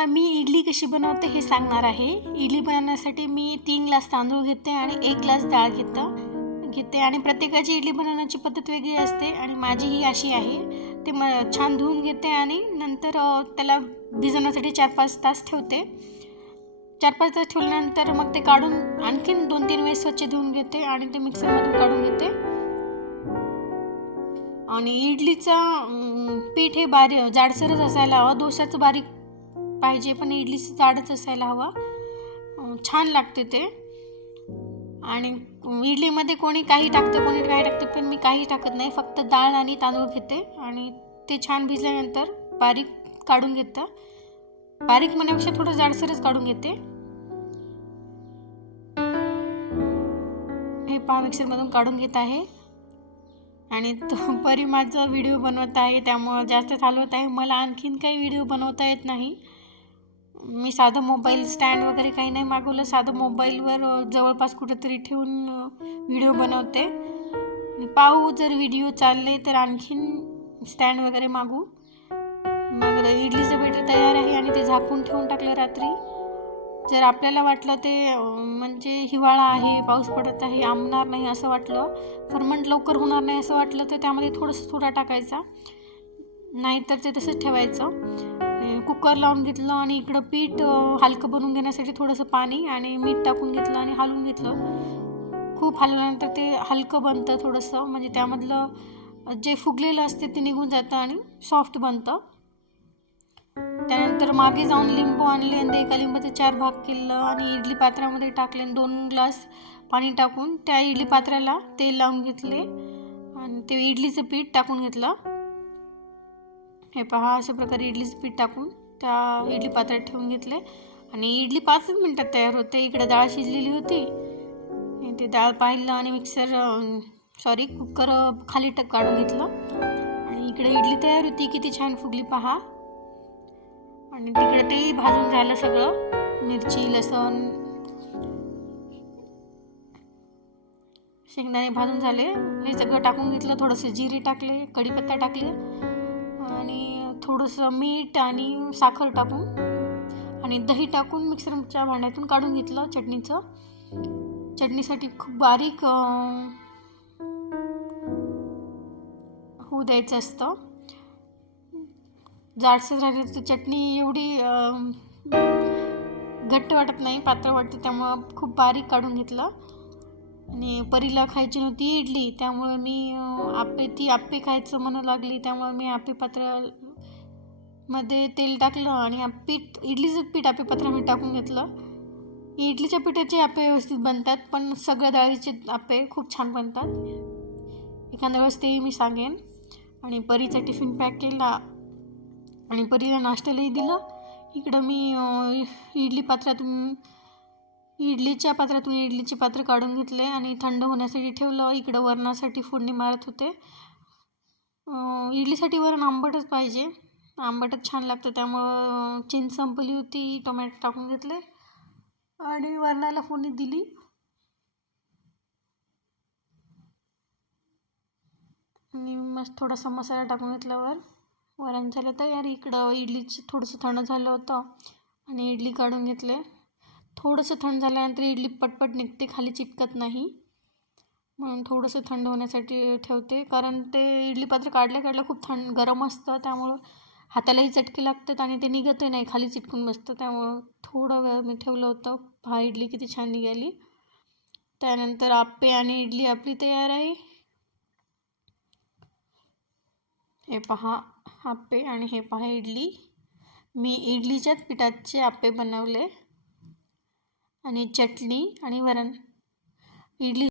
तुम्हाला मी इडली कशी बनवते हे सांगणार आहे। इडली बनवण्यासाठी मी 3 ग्लास तांदूळ घेते आणि 1 ग्लास डाळ घेते आणि प्रत्येकाची इडली बनवण्याची पद्धत वेगळी असते आणि माझी ही अशी आहे। ते छान धुवून घेते आणि नंतर त्याला भिजवण्यासाठी 4-5 तास ठेवते। 4-5 तास ठेवल्यानंतर मग ते काढून आणखीन 2-3 वेळेस स्वच्छ धुवून घेते आणि ते मिक्सरमधून काढून घेते। आणि इडलीचं पीठ हे जाडसरच असायला हवं। डोश्याचं बारीक पाहिजे पण इडलीचं जाडच असायला हवं, छान लागते ते। आणि इडलीमध्ये कोणी काही टाकतं कोणी काही टाकतं, पण मी काही टाकत नाही, फक्त डाळ आणि तांदूळ घेते आणि ते छान भिजल्यानंतर बारीक काढून घेते। बारीक म्हणण्यापेक्षा थोडं जाडसरच काढून घेते। हे पहा मिक्सरमधून काढून घेत आहे आणि परी माझा व्हिडिओ बनवत आहे, त्यामुळे जास्त चालवत आहे। मला आणखीन काही व्हिडिओ बनवता येत नाही। मी साधं मोबाईल स्टँड वगैरे काही नाही मागवलं, साधं मोबाईलवर जवळपास कुठेतरी ठेवून व्हिडिओ बनवते आणि पाहू जर व्हिडिओ चालले तर आणखीन स्टँड वगैरे मागू। मग इडलीचं बेटर तयार आहे आणि ते झाकून ठेवून टाकलं रात्री। जर आपल्याला वाटलं ते म्हणजे हिवाळा आहे, पाऊस पडत आहे, आंबणार नाही असं वाटलं, फर्मंट लवकर होणार नाही असं वाटलं, तर त्यामध्ये थोडंसं सोडा टाकायचा, नाहीतर ते तसंच ठेवायचं। कुकर लावून घेतलं आणि इकडं पीठ हलकं बनवून घेण्यासाठी थोडंसं पाणी आणि मीठ टाकून घेतलं आणि हलवून घेतलं। खूप हलवल्यानंतर ते हलकं बनतं थोडंसं, म्हणजे त्यामधलं जे फुगलेलं असते ते निघून जातं आणि सॉफ्ट बनतं। त्यानंतर मागे जाऊन लिंबू आणले आणि एका लिंबाचे 4 भाग केलं आणि इडली पात्रामध्ये टाकले। 2 ग्लास पाणी टाकून त्या इडली पात्राला तेल लावून घेतले आणि ते इडलीचं पीठ टाकून घेतलं। हे पहा, अशा प्रकारे इडलीचं पीठ टाकून त्या इडली पात्रात ठेवून घेतले आणि इडली 5 मिनिटात तयार होते। इकडे डाळ शिजलेली होती, ते डाळ पाहिलं आणि कुकर खाली काढून घेतलं आणि इकडे इडली तयार होती। किती छान फुगली पहा। आणि तिकडे ते भाजून झालं सगळं, मिरची, लसूण, शेंगदाणे भाजून झाले, हे सगळं टाकून घेतलं। थोडंसं जिरे टाकले, कढीपत्ता टाकले आणि थोडंसं मीठ आणि साखर टाकून आणि दही टाकून मिक्सरच्या भांड्यातून काढून घेतलं। चटणीसाठी खूप बारीक होऊ द्यायचं असतं, जाडसर राहिली तर चटणी एवढी घट्ट वाटत नाही, पातळ वाटते, त्यामुळं खूप बारीक काढून घेतलं। आणि परीला खायची नव्हती इडली, त्यामुळे मी ती आप्पे खायचं म्हणू लागली, त्यामुळे मी आप्पे पात्रामध्ये तेल टाकलं आणि इडलीचं पीठ आप्पे पात्रामध्ये टाकून घेतलं। इडलीच्या पिठाचे आप्पे व्यवस्थित बनतात, पण सगळ्या डाळीचे आप्पे खूप छान बनतात। एखाद्या वेळेस तेही मी सांगेन। आणि परीचा टिफिन पॅक केला आणि परीला नाश्त्यालाही दिलं। इकडं मी इडलीच्या पात्रातून इडलीचे पात्र काढून घेतले आणि थंड होण्यासाठी ठेवलं। इकडं वरणासाठी फोडणी मारत होते। इडलीसाठी वरण आंबटच पाहिजे, आंबटच छान लागतं, त्यामुळं चिंच संपली होती, टोमॅटो टाकून घेतले आणि वरणाला फोडणी दिली। आणि मस्त थोडासा मसाला टाकून घेतल्यावर वरण झालं तयार। इकडं इडलीचं थोडंसं थंड झालं होतं आणि इडली काढून घेतले। थोडंसं थंड झाल्यानंतर इडली पटपट निघते, खाली चिटकत नाही, म्हणून थोडंसं थंड होण्यासाठी ठेवते, कारण ते इडली पात्र काढल्या खूप गरम असतं, त्यामुळं हातालाही चटके लागतात आणि ते निघतही नाही, खाली चिटकून बसतं, त्यामुळं थोडं वेळ मी ठेवलं होतं। पहा इडली किती छान निघाली। त्यानंतर आप्पे आणि इडली आपली तयार आहे। हे पहा आप्पे आणि हे पहा इडली। मी इडलीच्याच पिठाचे आप्पे बनवले आणि चटणी आणि वरण। इडली